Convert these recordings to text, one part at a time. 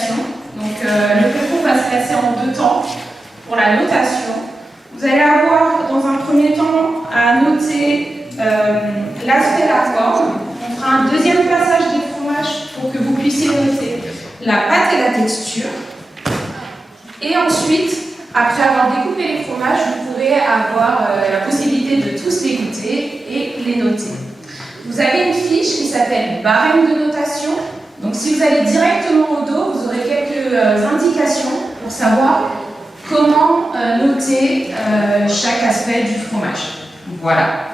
notation. Donc le concours va se passer en 2 temps pour la notation. Vous allez avoir dans un premier temps à noter l'aspect, la forme. On fera un deuxième passage des fromages pour que vous puissiez noter la pâte et la texture. Et ensuite, après avoir découpé les fromages, vous pourrez avoir la possibilité de tous les goûter et les noter. Vous avez une fiche qui s'appelle barème de notation. Donc si vous allez directement au dos, vous aurez quelques indications pour savoir comment noter chaque aspect du fromage. Voilà.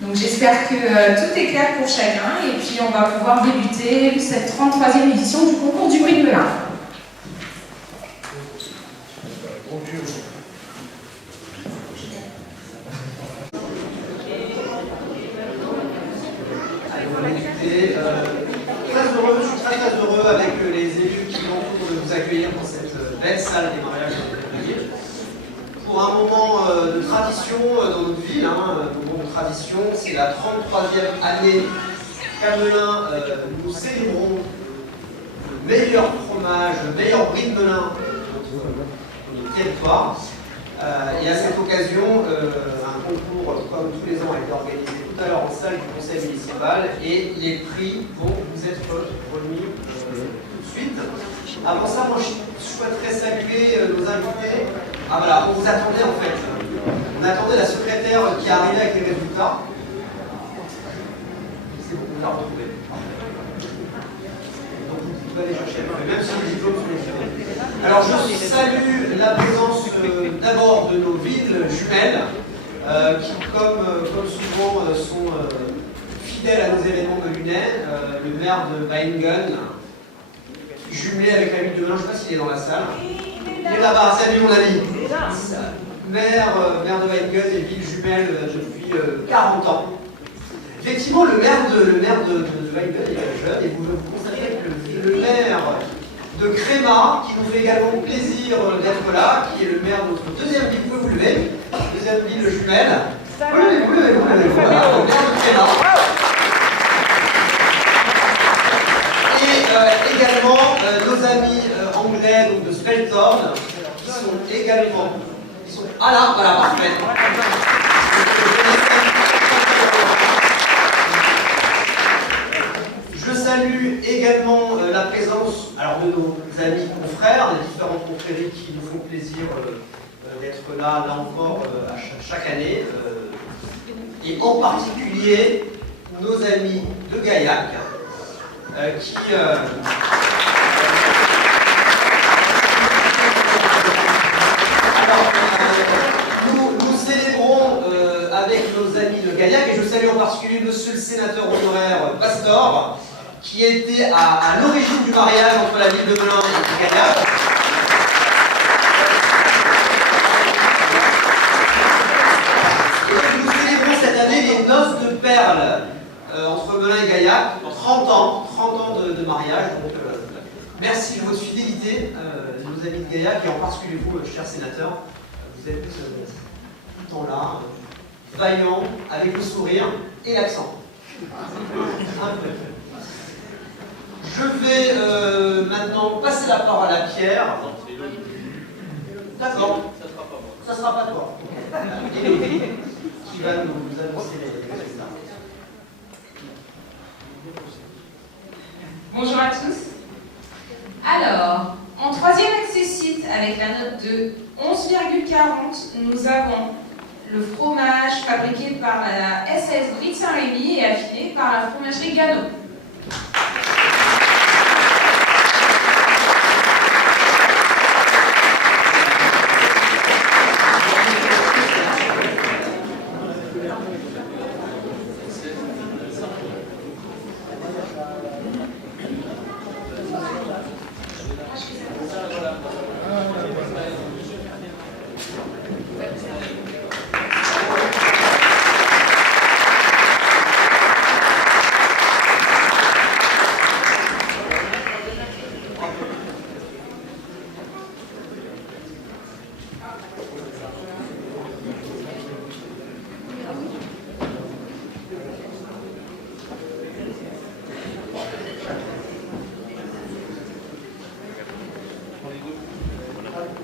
Donc j'espère que tout est clair pour chacun et puis on va pouvoir débuter cette 33e édition du concours du Brie de Melun. Je suis très heureux avec les élus qui m'entourent de vous accueillir dans cette belle salle des mariages de ville. Pour un moment de tradition dans notre ville, un moment de tradition, c'est la 33e année qu'à Melun, nous célébrons le meilleur fromage, le meilleur Brie de Melun de notre territoire. Et à cette occasion, un concours, comme tous les ans, a été organisé tout à l'heure en salle du conseil municipal et les prix vont vous être remis tout de suite. Avant ça, moi je souhaiterais saluer nos invités. Ah voilà, on vous attendait en fait. On attendait la secrétaire qui arrivait avec les résultats. C'est bon, on l'a retrouvé. Donc vous pouvez aller chercher, même si les diplômes sont les films. Alors je salue la présence d'abord de nos villes jumelles qui, comme souvent, sont fidèles à nos événements melunais. Le maire de Weingen, jumelé avec la ville de Melun, je ne sais pas s'il est dans la salle. Il est là-bas, salut mon ami. Maire de Weingen et ville jumelle depuis 40 ans. Effectivement, le maire de Weingen est jeune et vous constatez que le maire de Créma, qui nous fait également plaisir d'être là, qui est le maire de notre deuxième ville, vous pouvez vous lever, deuxième ville jumelle. Oui, voilà, le maire de Créma. Et également nos amis anglais donc de Spelthorne, qui sont également. Ah là, voilà, parfait. Je salue également la présence de nos amis confrères, des différentes confréries qui nous font plaisir d'être là encore chaque année. Et en particulier nos amis de Gaillac qui nous célébrons avec nos amis de Gaillac, et je salue en particulier monsieur le sénateur honoraire Pastor, qui était à l'origine du mariage entre la ville de Melun et Gaillac. Et nous célébrons cette année les noces de perles entre Melun et Gaillac, 30 ans de mariage. Donc, merci de votre fidélité, nos amis de Gaillac, et en particulier vous, chers sénateurs. Vous êtes tout le temps là, vaillant, avec le sourire et l'accent. Je vais maintenant passer la parole à Pierre. D'accord. Ça sera pas toi. Élodie, qui va nous annoncer les résultats. Bonjour à tous. Alors, en 3e accessite, avec la note de 11,40, nous avons le fromage fabriqué par la SAS Brie de Saint-Rémy et affiné par la fromagerie Gano.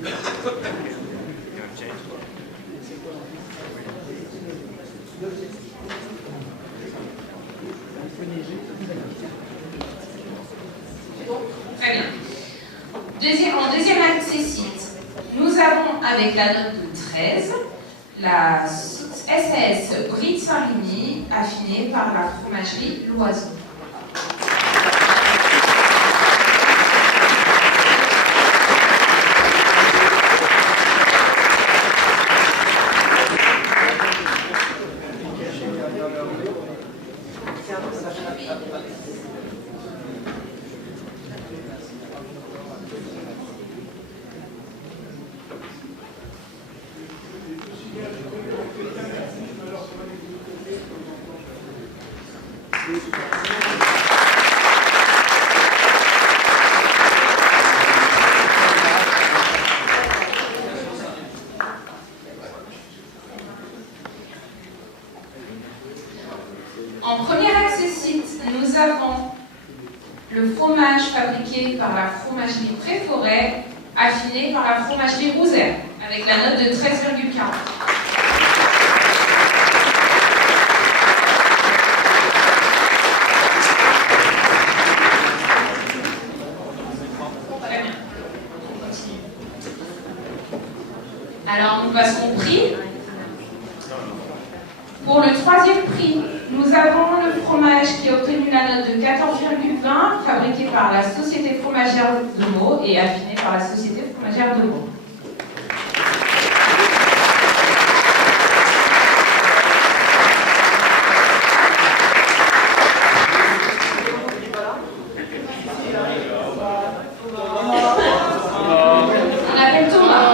Très bien. En deuxième accessite, nous avons avec la note de 13 la SAS Brie de Saint-Rémy affinée par la fromagerie Loiseau. En première accessite, nous avons le fromage fabriqué par la fromagerie Préforêt, affiné par la fromagerie Rousset, avec la note de 13,40. Très bien. On continue. Alors, nous passons au prix. Pour le troisième prix, nous avons le fromage qui a obtenu la note de 14,20, fabriqué par la Société fromagère de Meaux et affiné par la Société fromagère de Meaux. On appelle Thomas.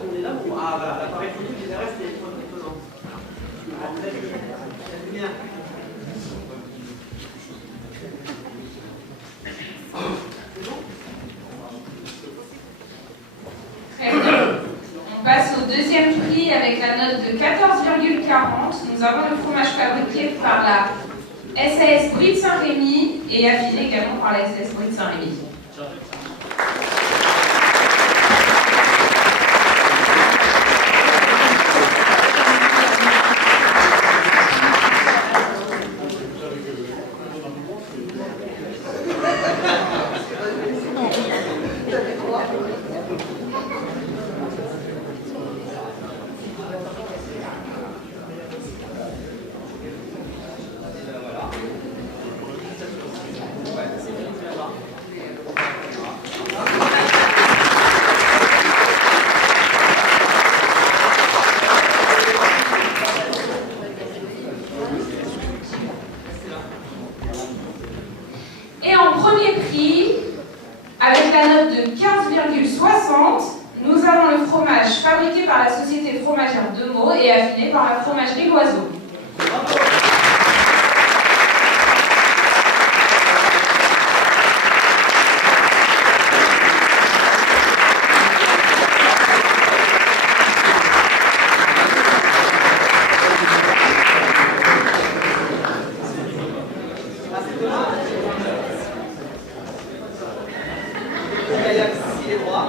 On est là pour... Ah, voilà, l'appareil photo qui est derrière, c'est étonnant. Bien. Très bien. On passe au deuxième prix avec la note de 14,40. Nous avons le fromage fabriqué par la SAS Brie de Saint-Rémy et affiné également par la SAS Brie de Saint-Rémy. Et en premier prix, avec la note de 15,60, nous avons le fromage fabriqué par la Société fromagère de Meaux et affiné par la fromagerie Loiseau. Il est droit.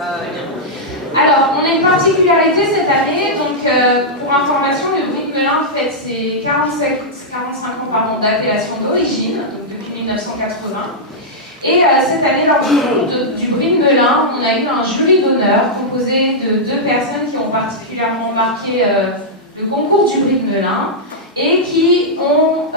Alors, on a une particularité cette année, donc pour information, le Brie de Melun fête ses 45 ans d'appellation d'origine, donc depuis 1980. Et cette année, lors du concours du Brie de Melun, on a eu un jury d'honneur composé de 2 personnes qui ont particulièrement marqué le concours du Brie de Melun et qui vont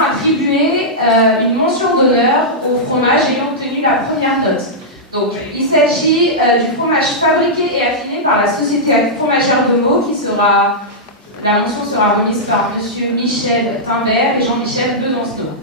attribuer une mention d'honneur au fromage ayant obtenu la première note. Donc, il s'agit du fromage fabriqué et affiné par la société fromagère de Meaux, la mention sera remise par M. Michel Timbert et Jean-Michel Besancenot.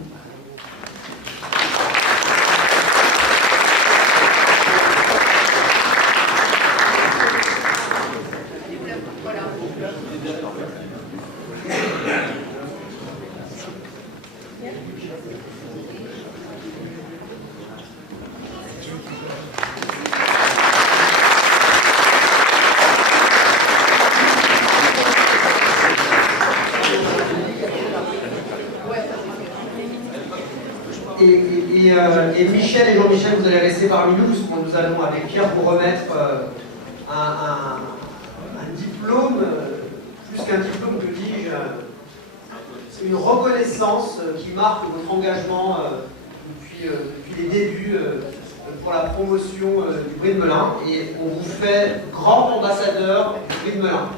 Et Michel et Jean-Michel, vous allez rester parmi nous, puisque nous allons, avec Pierre, vous remettre un diplôme, plus qu'un diplôme, que dis-je, une reconnaissance qui marque votre engagement depuis les débuts pour la promotion du Brie de Melun. Et on vous fait grand ambassadeur du Brie de Melun.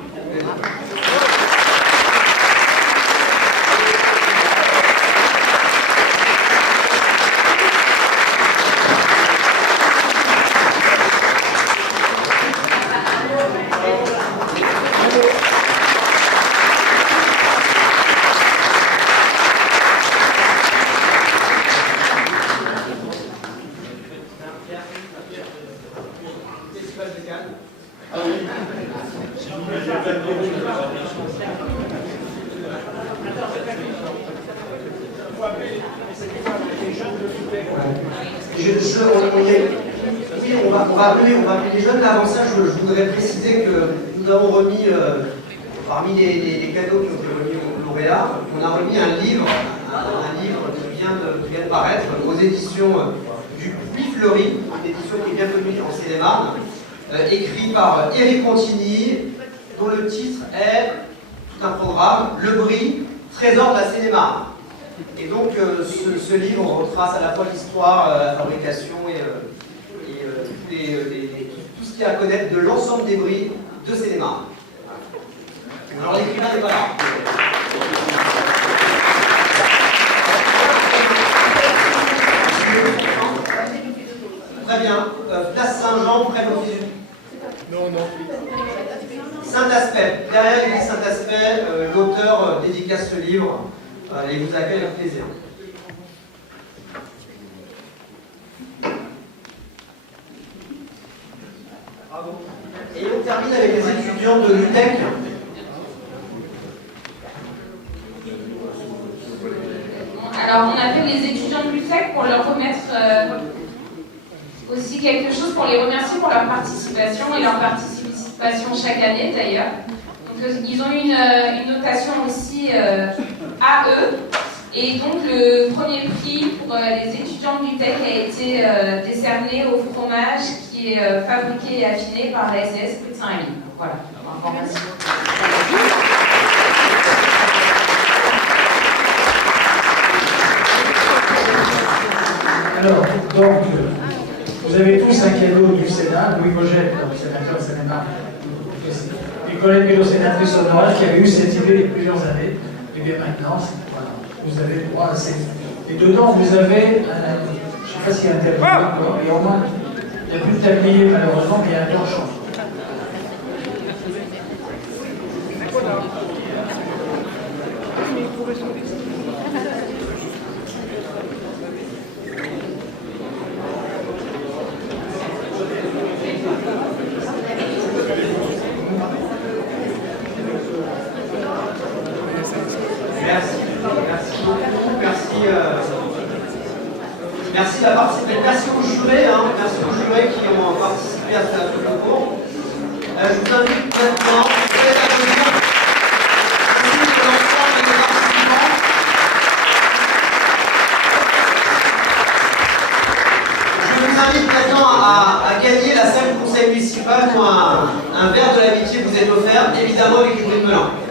On va appeler les jeunes, mais avant ça, je voudrais préciser que nous avons remis, parmi les cadeaux qui ont été remis aux lauréats, on a remis un livre qui vient de paraître aux éditions du Puy Fleury, une édition qui est bien connue en Seine-et-Marne, écrit par Éric Contigny, dont le titre est, tout un programme, Le Brie, trésor de la Seine-et-Marne. Et donc, ce livre retrace à la fois l'histoire, la fabrication et tout ce qu'il y a à connaître de l'ensemble des bris de Seine-et-Marne. Alors, l'écrivain n'est pas là. Très bien. Place Saint-Jean, près de l'office. Non. Saint-Aspect. Derrière l'église Saint-Aspect, l'auteur dédicace ce livre et vous accueille avec plaisir. Bravo. Et on termine avec les étudiants de l'UTEC. Alors, on appelle les étudiants de l'UTEC pour leur remettre aussi quelque chose, pour les remercier pour leur participation et leur participation chaque année d'ailleurs. Donc, ils ont eu une notation aussi AE. Et donc, le premier prix pour les étudiants de l'UTEC a été décerné au fromage qui est fabriqué et affiné par la SES Prix de Saint-Rémy. Voilà, encore merci. Alors, donc, vous avez tous un cadeau du Sénat, Louis Vogel, sénateur Seine-et-Marne, et Colette Bello, sénatrice honoraire, qui avait eu cette idée il y a plusieurs années. Et bien maintenant, voilà, vous avez le droit à ces... Et dedans, vous avez, je ne sais pas s'il y a un tablier encore, et au moins, il n'y a plus de tablier malheureusement, mais il y a un torchon. Merci de la participation. Merci aux jurés qui ont participé à ce concours. Je vous invite maintenant à applaudir ainsi que l'ensemble des participants. Je vous invite maintenant à gagner la salle conseil municipale, un verre de l'amitié vous est offert, évidemment avec une brique Melun.